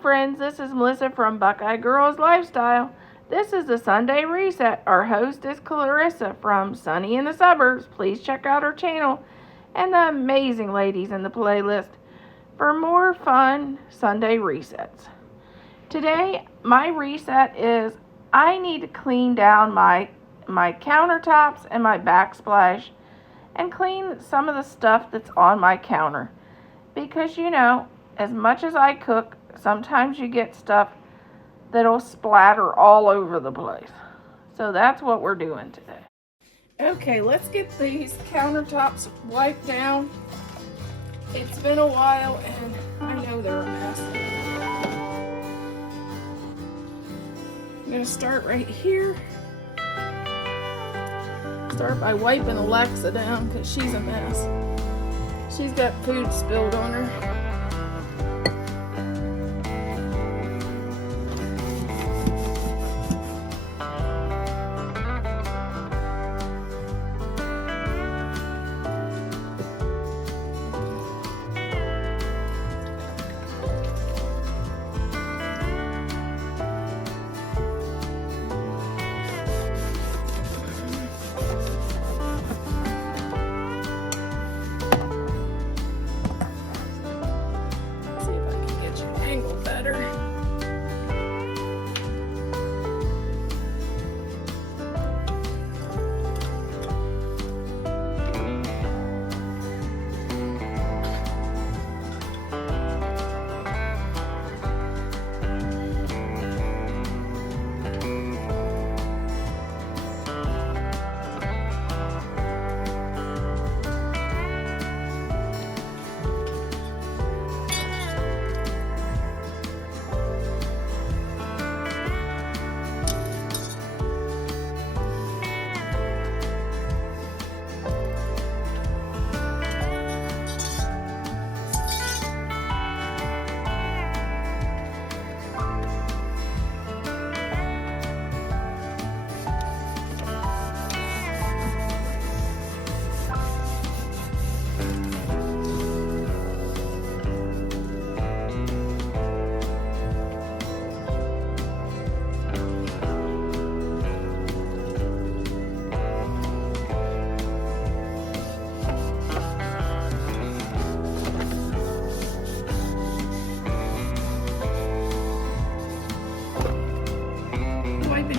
friends, this is Melissa from Buckeye Girls Lifestyle. This is the Sunday Reset. Our host is Clarissa from Sunny in the Suburbs. Please check out her channel and the amazing ladies in the playlist for more fun Sunday resets. Today, my reset is I need to clean down my countertops and my backsplash and clean some of the stuff that's on my counter. Because, you know, as much as I cook, sometimes you get stuff that'll splatter all over the place. So that's what we're doing today. Okay, let's get these countertops wiped down. It's been a while and I know they're a mess. I'm going to start right here. Start by wiping Alexa down because she's a mess. She's got food spilled on her.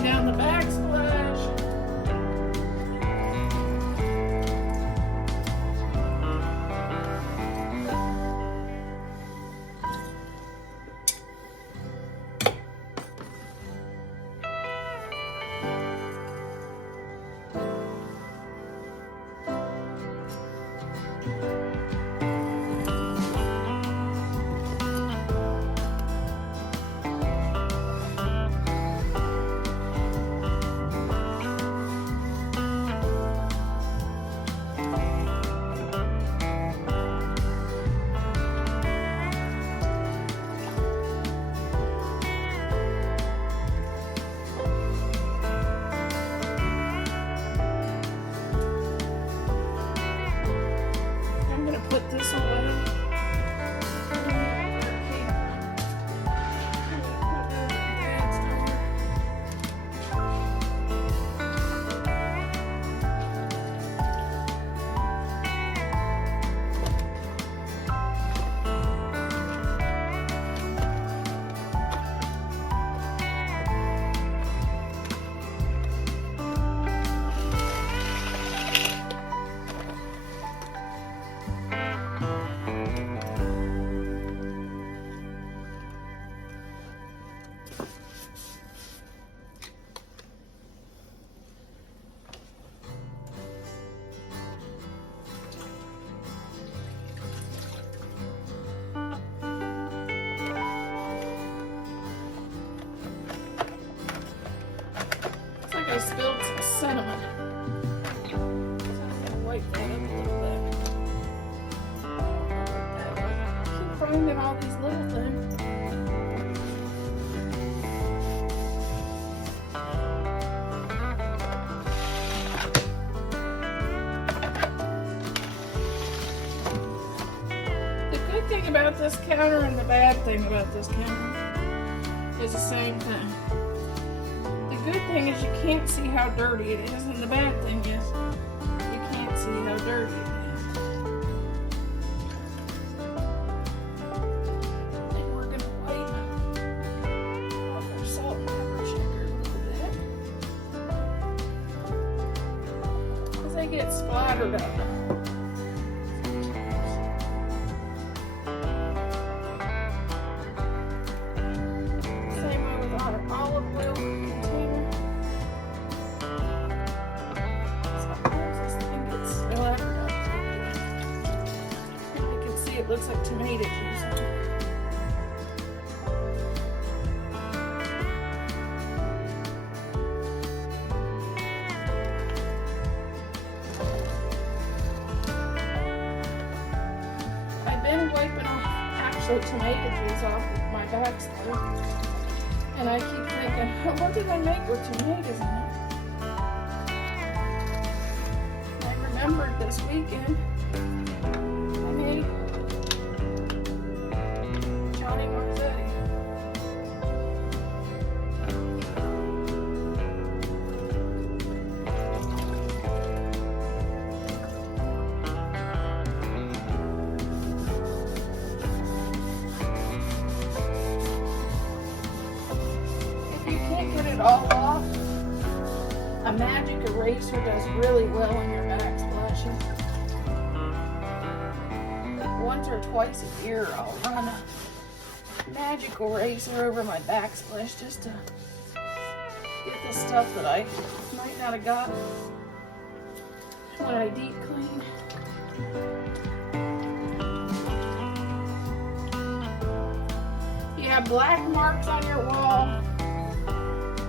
Down the backsplash. Put this away. I spilled some cinnamon. So I'm going to wipe that up a little bit. Keep finding all these little things. The good thing about this counter and the bad thing about this counter is the same thing. The good thing is you can't see how dirty it is, and the bad thing is you can't see how dirty it is. And we're going to wipe off our salt and pepper shaker a little bit, because they get splattered up. It looks like tomato juice. I've been wiping off actual tomato juice off of my backsplash, and I keep thinking, what did I make with tomatoes in it? I remembered this weekend I made all off. A magic eraser does really well in your backsplashes. Once or twice a year I'll run a magic eraser over my backsplash just to get the stuff that I might not have got when I deep clean. If you have black marks on your wall,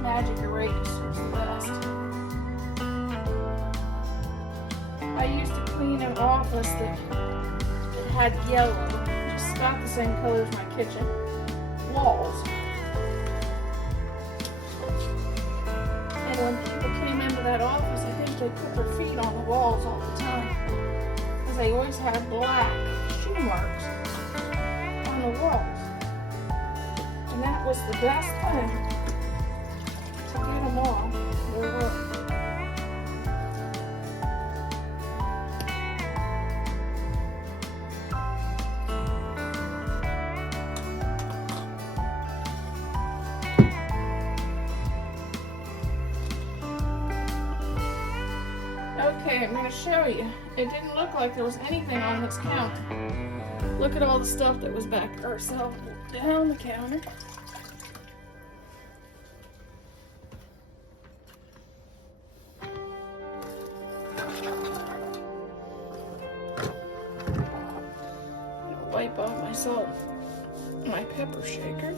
magic eraser is the best. I used to clean an office that had yellow, just about the same color as my kitchen walls. And when people came into that office, I think they put their feet on the walls all the time, because they always had black shoe marks on the walls. And that was the best thing. Get them all. Okay, I'm going to show you. It didn't look like there was anything on this counter. Look at all the stuff that was back ourselves down the counter. Wipe off my salt, my pepper shaker.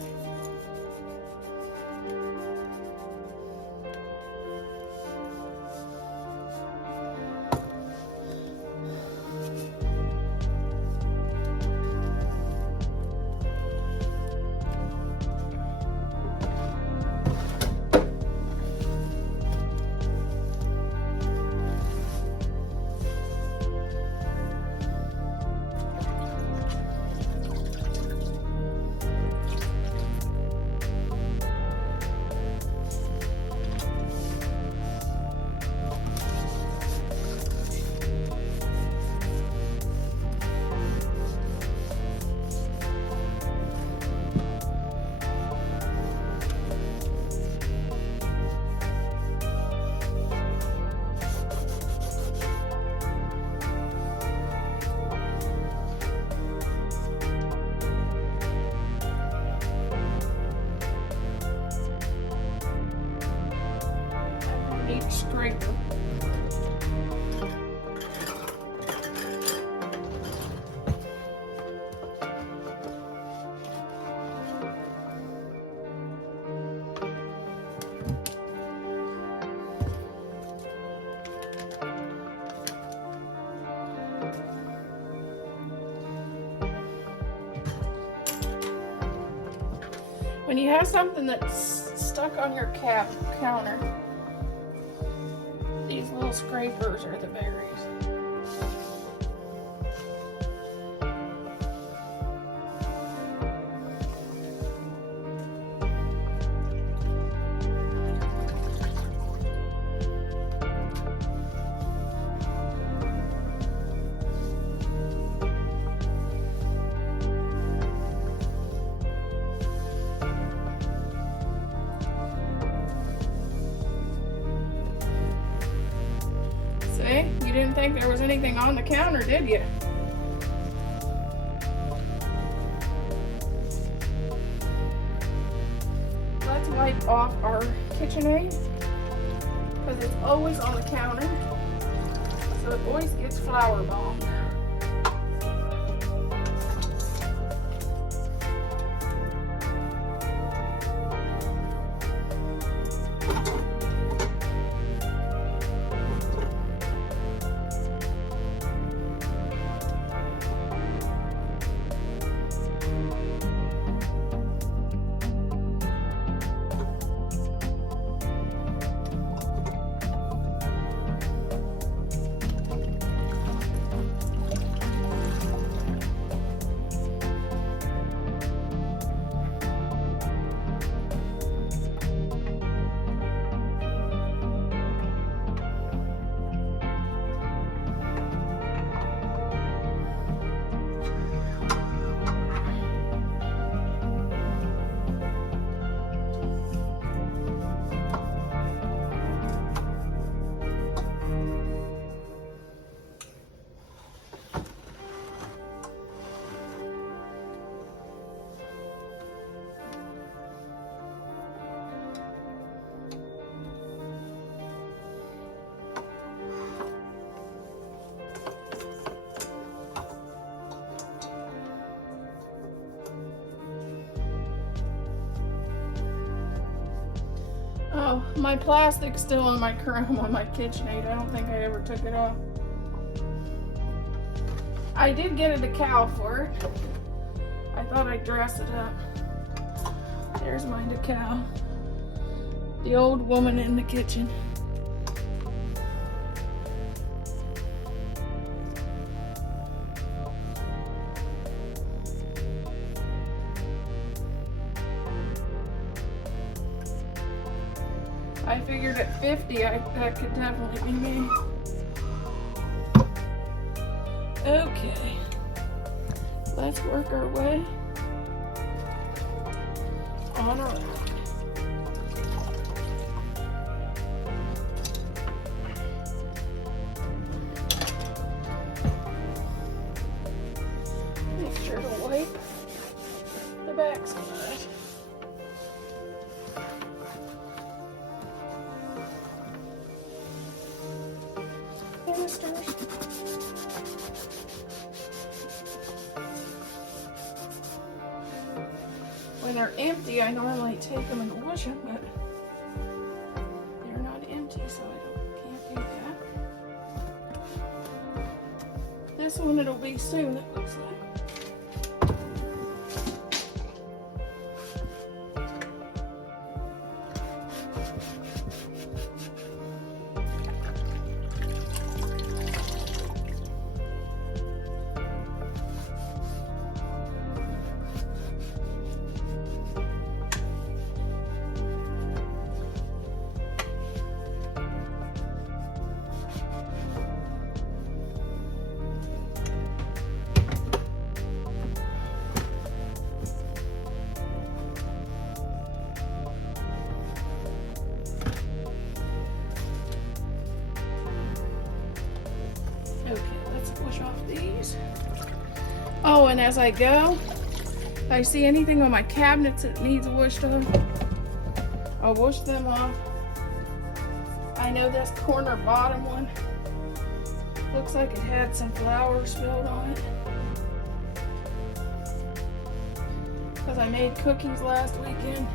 Scraper. When you have something that's stuck on your counter, these little scrapers are the berries. Okay, you didn't think there was anything on the counter, did you? Let's wipe off our KitchenAid because it's always on the counter, so it always gets flour bombed. Oh, my plastic's still on my chrome on my KitchenAid. I don't think I ever took it off. I did get a decal for it. I thought I'd dress it up. There's my decal. The old woman in the kitchen. I figured at 50, that could definitely be me. Okay, let's work our way on around. Make sure to wipe the backsplash. When they're empty, I normally take them and wash them, but they're not empty, so I can't do that. This one, it'll be soon, it looks like. Wash off these. Oh, and as I go, if I see anything on my cabinets that needs washed off, I'll wash them off. I know this corner bottom one looks like it had some flour spilled on it because I made cookies last weekend.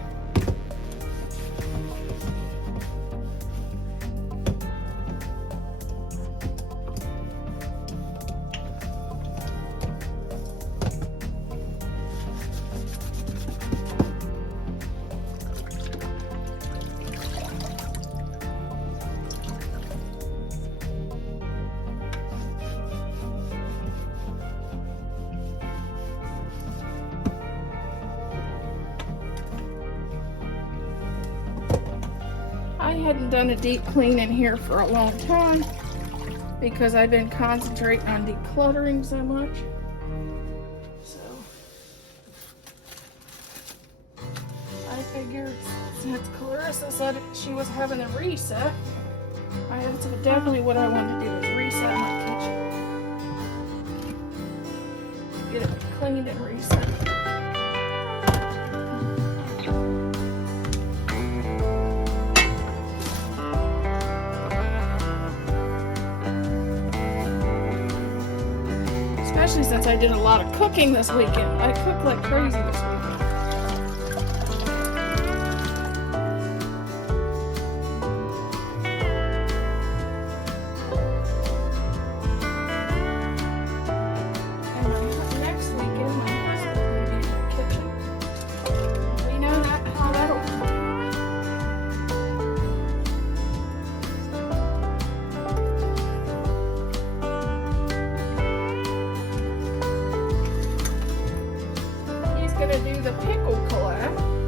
I hadn't done a deep clean in here for a long time because I've been concentrating on decluttering so much. So I figured since Clarissa said she was having a reset, that's definitely what I wanted to do, is reset. cleaned and reset. Especially since I did a lot of cooking this weekend. I cooked like crazy this weekend. Gonna do the pickle collab.